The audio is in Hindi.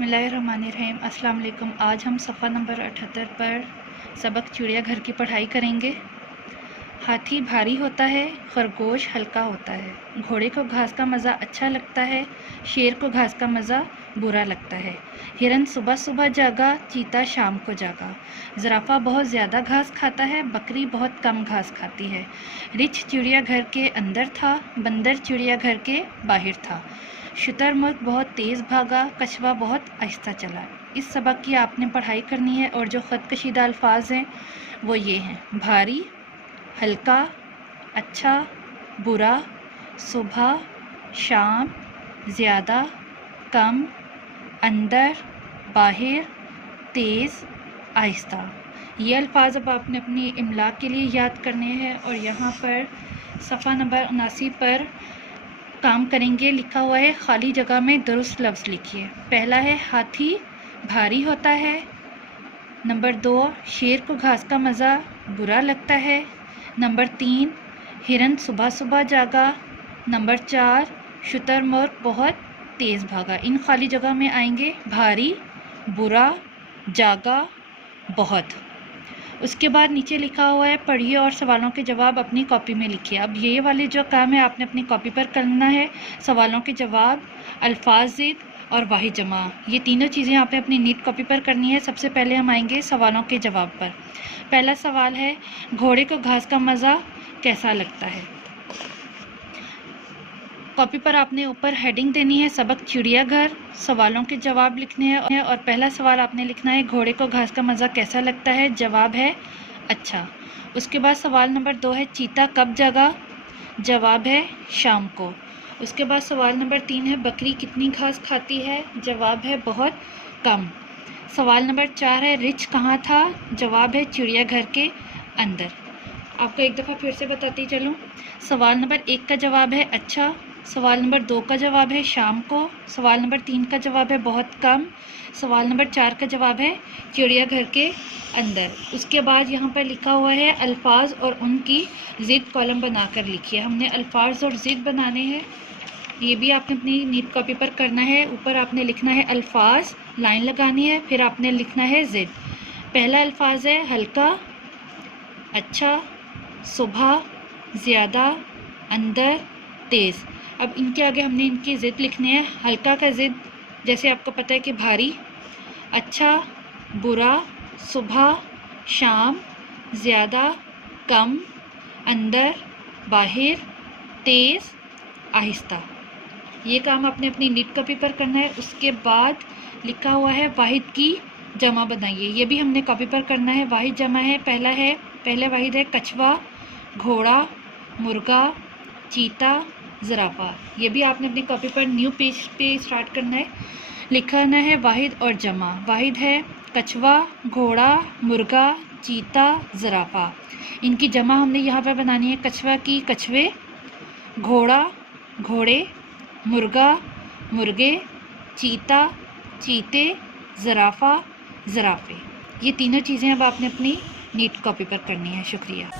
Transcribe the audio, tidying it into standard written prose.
बिस्मिल्लाहिर्रहमानिर्रहीम। अस्सलाम वालेकुम। आज हम सफ़ा नंबर 78 पर सबक चिड़ियाघर की पढ़ाई करेंगे। हाथी भारी होता है, खरगोश हल्का होता है, घोड़े को घास का मज़ा अच्छा लगता है, शेर को घास का मज़ा बुरा लगता है, हिरन सुबह सुबह जागा, चीता शाम को जागा, ज़राफ़ा बहुत ज़्यादा घास खाता है, बकरी बहुत कम घास खाती है, रिछ चिड़ियाघर के अंदर था, बंदर चिड़ियाघर के बाहर था, शुतुरमुर्ग बहुत तेज़ भागा, कछुआ बहुत आहिस्ता चला। इस सबक की आपने पढ़ाई करनी है और जो ख़त कशीदा अल्फाज हैं वो ये हैं: भारी, हल्का, अच्छा, बुरा, सुबह, शाम, ज़्यादा, कम, अंदर, बाहर, तेज़, आहिस्ता। ये अल्फाज अब आपने अपनी इमला के लिए याद करने हैं और यहाँ पर सफ़ा नंबर 79 पर काम करेंगे। लिखा हुआ है खाली जगह में दुरुस्त लफ्ज़ लिखिए। पहला है हाथी भारी होता है। नंबर 2, शेर को घास का मज़ा बुरा लगता है। नंबर 3, हिरन सुबह सुबह जागा। नंबर 4, शुतुरमुर्ग बहुत तेज़ भागा। इन खाली जगह में आएंगे भारी, बुरा, जागा, बहुत। उसके बाद नीचे लिखा हुआ है पढ़िए और सवालों के जवाब अपनी कॉपी में लिखिए। अब ये वाले जो काम है आपने अपनी कॉपी पर करना है। सवालों के जवाब, अल्फाज ज़िद और वाहिद जमा, ये तीनों चीज़ें आपने अपनी नीट कॉपी पर करनी है। सबसे पहले हम आएंगे सवालों के जवाब पर। पहला सवाल है घोड़े को घास का मज़ा कैसा लगता है। कॉपी पर आपने ऊपर हेडिंग देनी है सबक चिड़ियाघर, सवालों के जवाब लिखने हैं और पहला सवाल आपने लिखना है घोड़े को घास का मज़ा कैसा लगता है। जवाब है अच्छा। उसके बाद सवाल नंबर 2 है चीता कब जागा। जवाब है शाम को। उसके बाद सवाल नंबर 3 है बकरी कितनी घास खाती है। जवाब है बहुत कम। सवाल नंबर 4 है रिछ कहाँ था। जवाब है चिड़ियाघर के अंदर। आपको एक दफ़ा फिर से बताती चलूँ। सवाल नंबर 1 का जवाब है अच्छा। सवाल नंबर 2 का जवाब है शाम को। सवाल नंबर 3 का जवाब है बहुत कम। सवाल नंबर 4 का जवाब है चिड़ियाघर के अंदर। उसके बाद यहाँ पर लिखा हुआ है अल्फाज और उनकी ज़िद कॉलम बनाकर लिखिए। हमने अल्फाज और ज़िद बनाने हैं, ये भी आपने अपनी नीट कॉपी पर करना है। ऊपर आपने लिखना है अल्फाज, लाइन लगानी है, फिर आपने लिखना है ज़िद। पहला अल्फाज है हल्का, अच्छा, सुबह, ज़्यादा, अंदर, तेज़। अब इनके आगे हमने इनकी ज़िद लिखनी है। हल्का का ज़िद जैसे आपको पता है कि भारी, अच्छा, बुरा, सुबह, शाम, ज़्यादा, कम, अंदर, बाहर, तेज़, आहिस्ता। ये काम आपने अपनी नीट कॉपी पर करना है। उसके बाद लिखा हुआ है वाहिद की जमा बनाइए। ये भी हमने कॉपी पर करना है। वाहिद जमा है पहले वाहिद है कछुआ, घोड़ा, मुर्गा, चीता, ज़राफ़ा। ये भी आपने अपनी कॉपी पर न्यू पेज पे स्टार्ट करना है। लिखना है वाहिद और जमा। वाहिद है कछुआ, घोड़ा, मुर्गा, चीता, ज़राफ़ा। इनकी जमा हमने यहाँ पर बनानी है। कछुआ की कछुए, घोड़ा घोड़े, मुर्गा मुर्गे, चीता चीते, ज़राफ़ा ज़राफ़े। ये तीनों चीज़ें अब आपने अपनी नीट कॉपी पर करनी है। शुक्रिया।